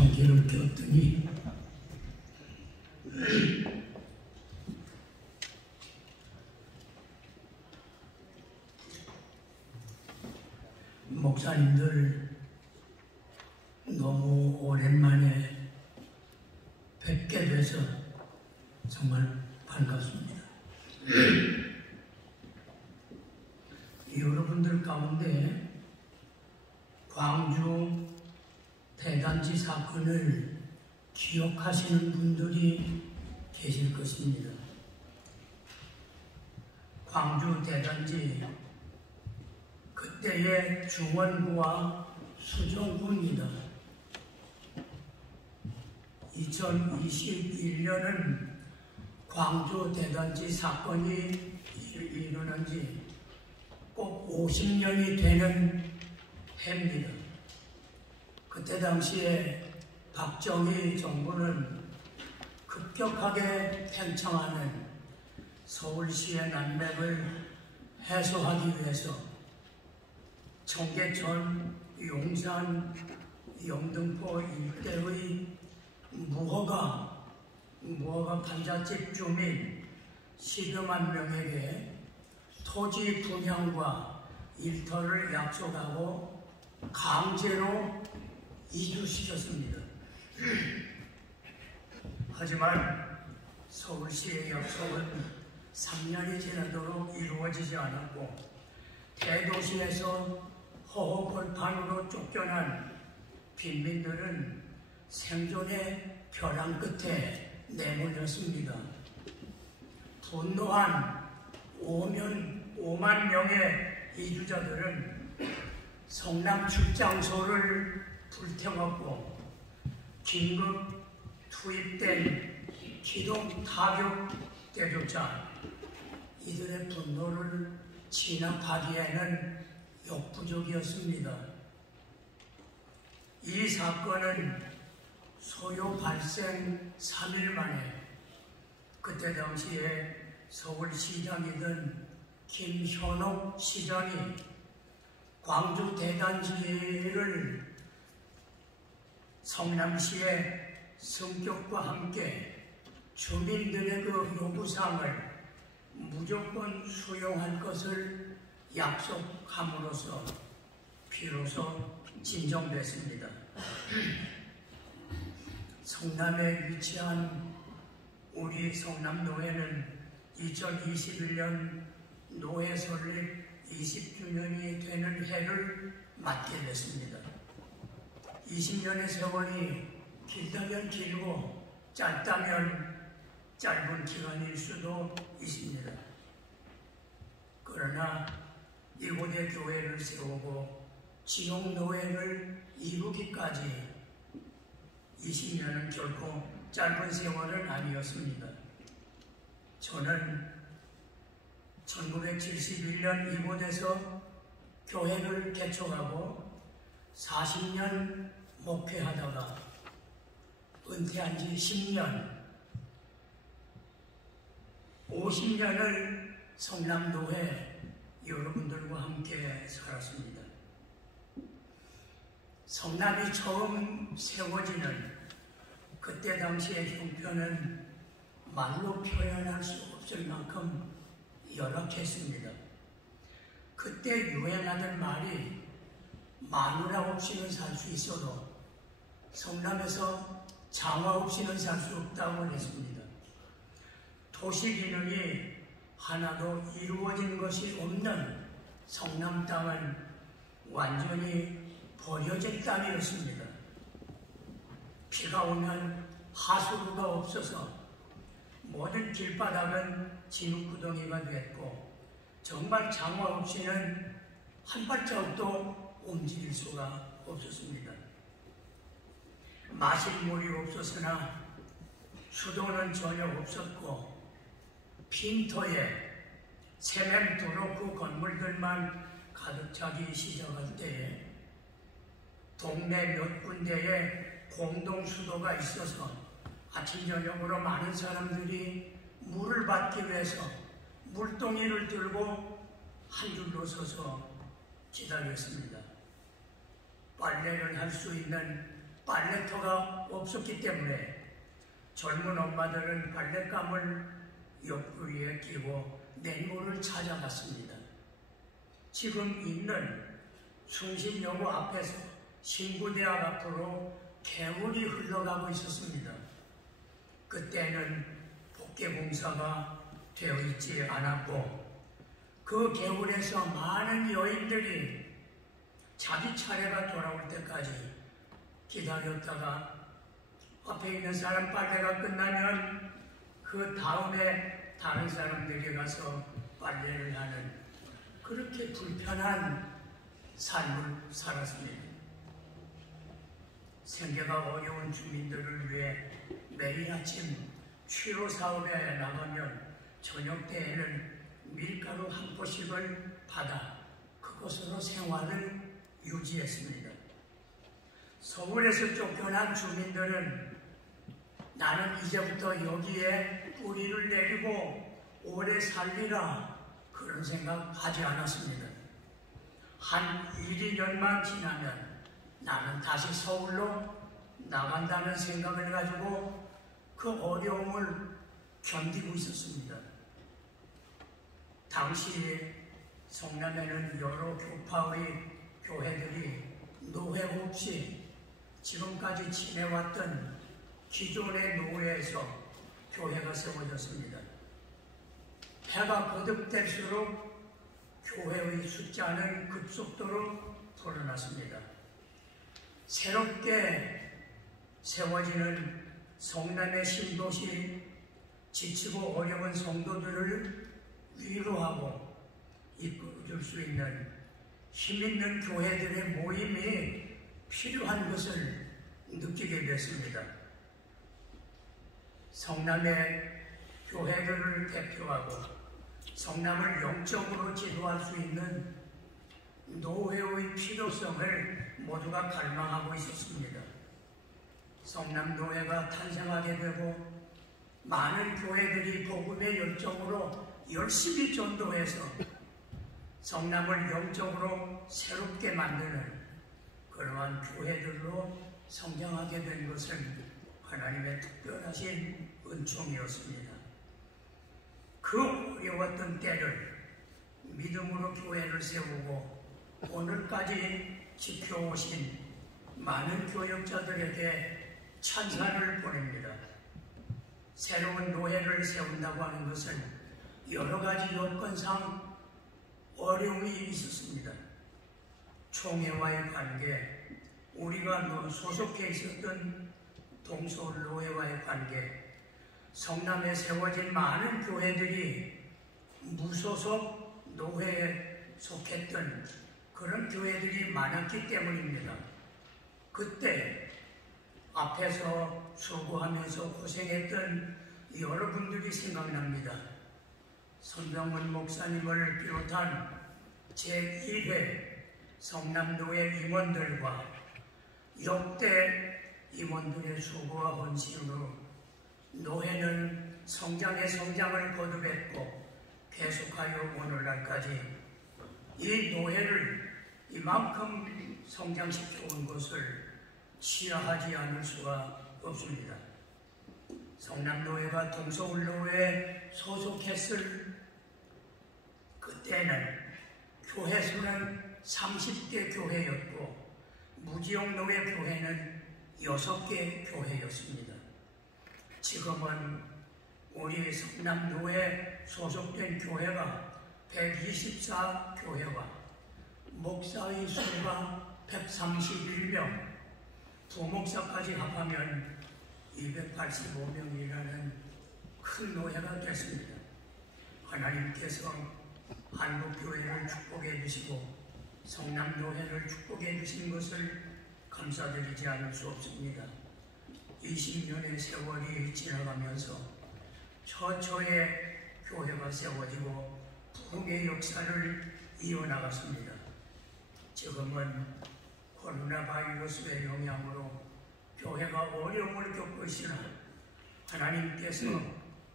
전기를 켰더니 목사님들 너무 오랜만에 뵙게 돼서 정말 반갑습니다. 여러분들 가운데 광주 대단지 사건을 기억하시는 분들이 계실 것입니다. 광주 대단지 그때의 중원부와 수정부입니다. 2021년은 광주 대단지 사건이 일어난 지 꼭 50년이 되는 해입니다. 그때 당시에 박정희 정부는 급격하게 팽창하는 서울시의 난맥을 해소하기 위해서 청계천, 용산, 영등포 일대의 무허가 판잣집 주민 10여만 명에게 토지 분양과 일터를 약속하고 강제로 이주시켰습니다. 하지만 서울시의 약속은 3년이 지나도록 이루어지지 않았고 대도시에서 허허벌판으로 쫓겨난 빈민들은 생존의 벼랑 끝에 내몰렸습니다. 분노한 5만 명의 이주자들은 성남 출장소를 불태웠고 긴급 투입된 기동 타격대조차 이들의 분노를 진압하기에는 역부족이었습니다. 이 사건은 소요 발생 3일 만에 그때 당시에 서울시장이던 김현옥 시장이 광주 대단지를 성남시의 성격과 함께 주민들의 그 요구사항을 무조건 수용할 것을 약속함으로써 비로소 진정됐습니다. 성남에 위치한 우리 성남노회는 2021년 노회 설립 20주년이 되는 해를 맞게 됐습니다. 20년의 세월이 길다면 길고 짧다면 짧은 기간일 수도 있습니다. 그러나 이곳에 교회를 세우고 지역노회를 이루기까지 20년은 결코 짧은 세월은 아니었습니다. 저는 1971년 이곳에서 교회를 개척하고 40년 목회하다가 은퇴한 지 10년, 50년을 성남노회 여러분들과 함께 살았습니다. 성남이 처음 세워지는 그때 당시의 형편은 말로 표현할 수 없을 만큼 열악했습니다. 그때 유행하던 말이 마누라 없이는 살 수 있어도 성남에서 장화 없이는 살 수 없다고 했습니다. 도시 기능이 하나도 이루어진 것이 없는 성남 땅은 완전히 버려진 땅이었습니다. 비가 오면 하수구가 없어서 모든 길바닥은 진흙구덩이가 됐고 정말 장화 없이는 한 발자국도 움직일 수가 없었습니다. 마실 물이 없었으나 수도는 전혀 없었고 빈터에 세면도로 건물들만 가득 차기 시작할 때에 동네 몇 군데에 공동수도가 있어서 아침 저녁으로 많은 사람들이 물을 받기 위해서 물동이를 들고 한 줄로 서서 기다렸습니다. 빨래를 할 수 있는 빨래터가 없었기 때문에 젊은 엄마들은 빨랫감을 옆구리에 끼고 냉물을 찾아갔습니다. 지금 있는 숭신여고 앞에서 신구대학 앞으로 개울이 흘러가고 있었습니다. 그때는 복개공사가 되어 있지 않았고 그 개울에서 많은 여인들이 자기 차례가 돌아올 때까지 기다렸다가 앞에 있는 사람 빨래가 끝나면 그 다음에 다른 사람들이 가서 빨래를 하는 그렇게 불편한 삶을 살았습니다. 생계가 어려운 주민들을 위해 매일 아침 취로 사업에 나가면 저녁 때에는 밀가루 한 포씩을 받아 그것으로 생활을 유지했습니다. 서울에서 쫓겨난 주민들은 나는 이제부터 여기에 뿌리를 내리고 오래 살리라 그런 생각하지 않았습니다. 한 1, 2년만 지나면 나는 다시 서울로 나간다는 생각을 가지고 그 어려움을 견디고 있었습니다. 당시 성남에는 여러 교파의 교회들이 노회 없이 지금까지 지내왔던 기존의 노회에서 교회가 세워졌습니다. 해가 거듭될수록 교회의 숫자는 급속도로 불어났습니다. 새롭게 세워지는 성남의 신도시 지치고 어려운 성도들을 위로하고 이끌어줄 수 있는 힘있는 교회들의 모임이 필요한 것을 느끼게 됐습니다. 성남의 교회들을 대표하고 성남을 영적으로 지도할 수 있는 노회의 필요성을 모두가 갈망하고 있었습니다. 성남노회가 탄생하게 되고 많은 교회들이 복음의 열정으로 열심히 전도해서 성남을 영적으로 새롭게 만드는 그러한 교회들로 성장하게 된 것은 하나님의 특별하신 은총이었습니다. 그 어려웠던 때를 믿음으로 교회를 세우고 오늘까지 지켜오신 많은 교역자들에게 찬사를 보냅니다. 새로운 노회를 세운다고 하는 것은 여러 가지 여건상 어려움이 있었습니다. 총회와의 관계, 우리가 소속해 있었던 동서울 노회와의 관계, 성남에 세워진 많은 교회들이 무소속 노회에 속했던 그런 교회들이 많았기 때문입니다. 그때 앞에서 수고하면서 고생했던 여러분들이 생각납니다. 손병문 목사님을 비롯한 제1회 성남노회 임원들과 역대 임원들의 수고와 헌신으로 노회는 성장의 성장을 거듭했고 계속하여 오늘날까지 이 노회를 이만큼 성장시켜온 것을 치하하지 않을 수가 없습니다. 성남노회가 동서울노회에 소속했을 그때는 교회 수는 30개 교회였고 무지용노회 교회는 6개 교회였습니다. 지금은 우리 성남노회에 소속된 교회가 124교회와 목사의 수가 131명, 부목사까지 합하면 285명이라는 큰 노회가 됐습니다. 하나님께서 한국교회를 축복해 주시고 성남노회를 축복해 주신 것을 감사드리지 않을 수 없습니다. 20년의 세월이 지나가면서 처처에 교회가 세워지고 부흥의 역사를 이어나갔습니다. 지금은 코로나 바이러스의 영향으로 교회가 어려움을 겪고 있으나 하나님께서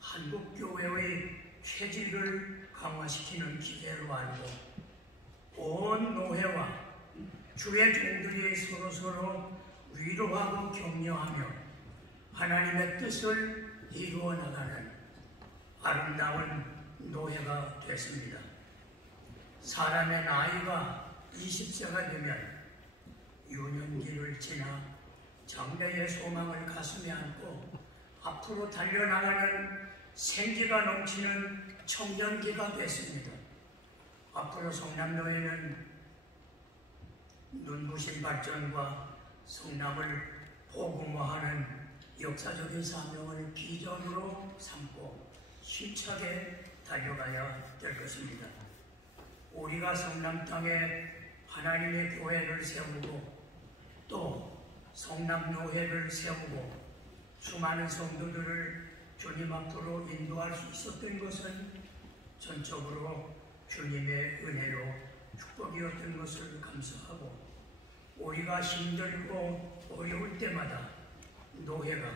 한국교회의 체질을 강화시키는 기회로 알고 온 노회와 주의 종들이 서로서로 위로하고 격려하며 하나님의 뜻을 이루어 나가는 아름다운 노예가 됐습니다. 사람의 나이가 20세가 되면 유년기를 지나 장래의 소망을 가슴에 안고 앞으로 달려나가는 생기가 넘치는 청년기가 됐습니다. 앞으로 성남노예는 눈부신 발전과 성남을 복음화하는 역사적인 사명을 비전으로 삼고 힘차게 달려가야 될 것입니다. 우리가 성남 땅에 하나님의 교회를 세우고 또 성남노회를 세우고 수많은 성도들을 주님 앞으로 인도할 수 있었던 것은 전적으로 주님의 은혜로 축복이었던 것을 감사하고, 우리가 힘들고 어려울 때마다 노회가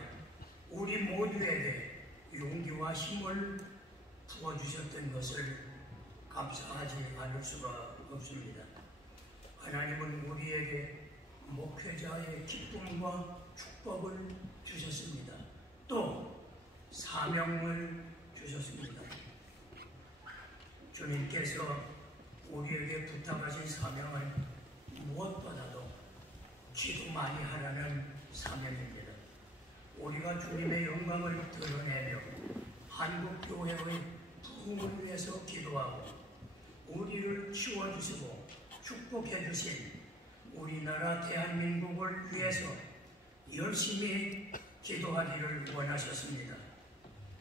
우리 모두에게 용기와 힘을 부어주셨던 것을 감사하지 않을 수가 없습니다. 하나님은 우리에게 목회자의 기쁨과 축복을 주셨습니다. 또 사명을 주셨습니다. 주님께서 우리에게 부탁하신 사명은 무엇보다도 기도 많이 하라는 사명입니다. 우리가 주님의 영광을 드러내며 한국교회의 부흥을 위해서 기도하고 우리를 키워주시고 축복해주신 우리나라 대한민국을 위해서 열심히 기도하기를 원하셨습니다.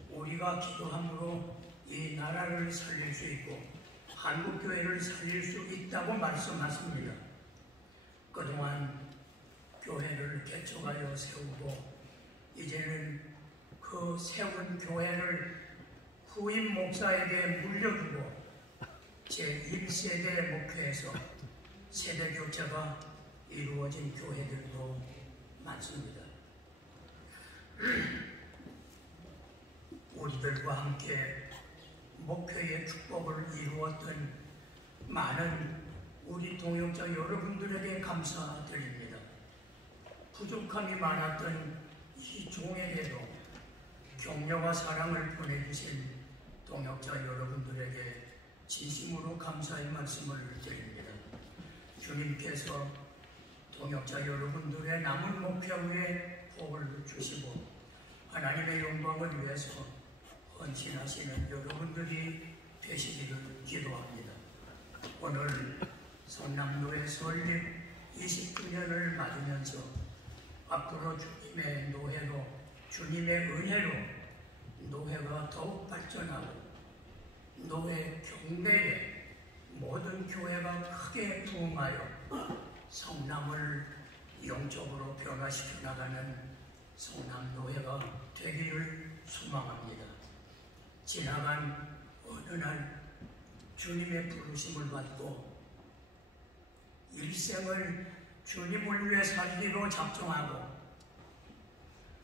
우리가 기도함으로 이 나라를 살릴 수 있고 한국교회를 살릴 수 있다고 말씀하십니다. 그동안 교회를 개척하여 세우고 이제는 그 세운 교회를 후임 목사에게 물려주고 제1세대 목회에서 세대 교체가 이루어진 교회들도 많습니다. 우리들과 함께 목회의 축복을 이루었던 많은 우리 동역자 여러분들에게 감사드립니다. 부족함이 많았던 이 종에게도 격려와 사랑을 보내주신 동역자 여러분들에게 진심으로 감사의 말씀을 드립니다. 주님께서 동역자 여러분들의 남은 목회 후에 복을 주시고 하나님의 영광을 위해서 헌신하시는 여러분들이 되시기를 기도합니다. 오늘 성남노회 설립 20주년을 맞으면서 앞으로 주님의 노회로, 주님의 은혜로 노회가 더욱 발전하고 노회 경내에 모든 교회가 크게 부흥하여 성남을 영적으로 변화시켜 나가는 성남노회가 되기를 소망합니다. 지나간 어느 날 주님의 부르심을 받고 일생을 주님을 위해 살기로 작정하고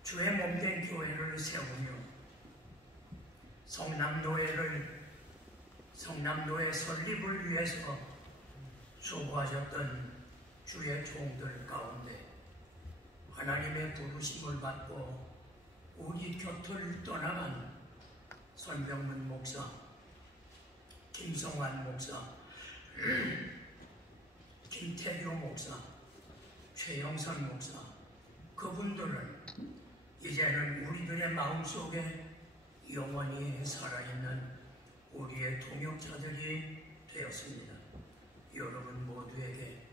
주의 몸된 교회를 세우며 성남노회 설립을 위해서 수고하셨던 주의 종들 가운데 하나님의 부르심을 받고 우리 곁을 떠나간 손병문 목사, 김성환 목사, 김태교 목사, 최영선 목사, 그분들은 이제는 우리들의 마음속에 영원히 살아있는 우리의 동역자들이 되었습니다. 여러분 모두에게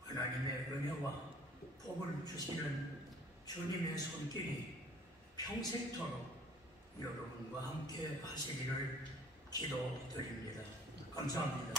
하나님의 은혜와 복을 주시는 주님의 손길이 평생토록 여러분과 함께 하시기를 기도드립니다. 감사합니다.